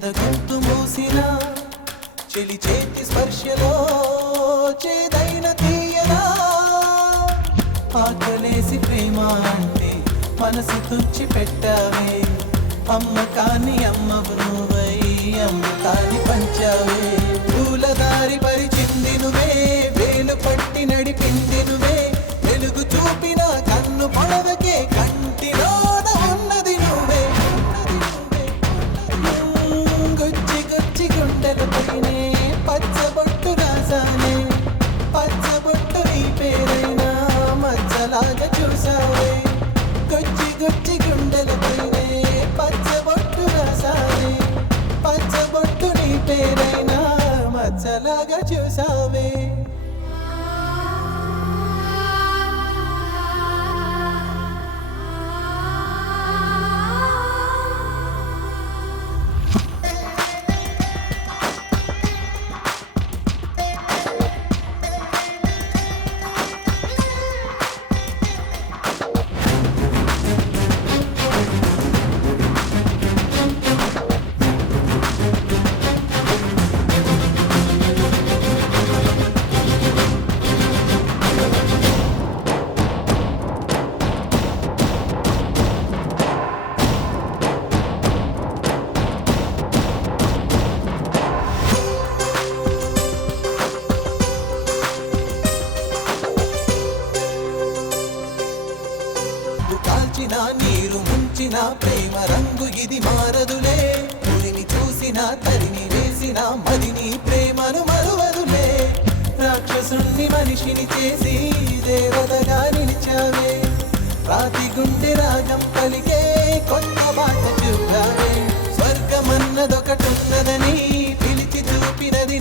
ఎద గుర్తు మూసిన చెలి చేతి స్పర్శలో చేదైన తీయనా ఆకలేసి ప్రేమ అంటే మనసు తుంచి పెట్టావే అమ్మ కాని అమ్మవు నువ్వై అమృతాన్ని పంచావే పూలదారి పరిచింది నువ్వే వేలు పట్టి నడిపింది నువ్వే వెలుగు చూపిన కన్ను పొడవకే కంటిలోన ఉన్నది నువ్వే గుచ్చి గుచ్చి గుండెలపైనే పచ్చబొట్టు రాసానే పచ్చబొట్టు నీ పేరైనా మచ్చలాగా చూసావే గుచ్చి గుచ్చి గుండెలపైనే పచ్చబొట్టు రాసానే పచ్చబొట్టు నీ పేరైనా మచ్చలాగా చూసావే కాల్చిన నీరు ముంచిన ప్రేమ రంగు ఇది మారదులే పులిని చూసిన తరిని వేసిన మదిని ప్రేమను మరువదులే రాక్షసుణ్ణి మనిషిని చేసి దేవతగా నిలిచావే రాతి గుండె రాగం పలికే కొత్త బాట చూపావే స్వర్గమన్నదొకటున్నదని పిలిచి చూపినది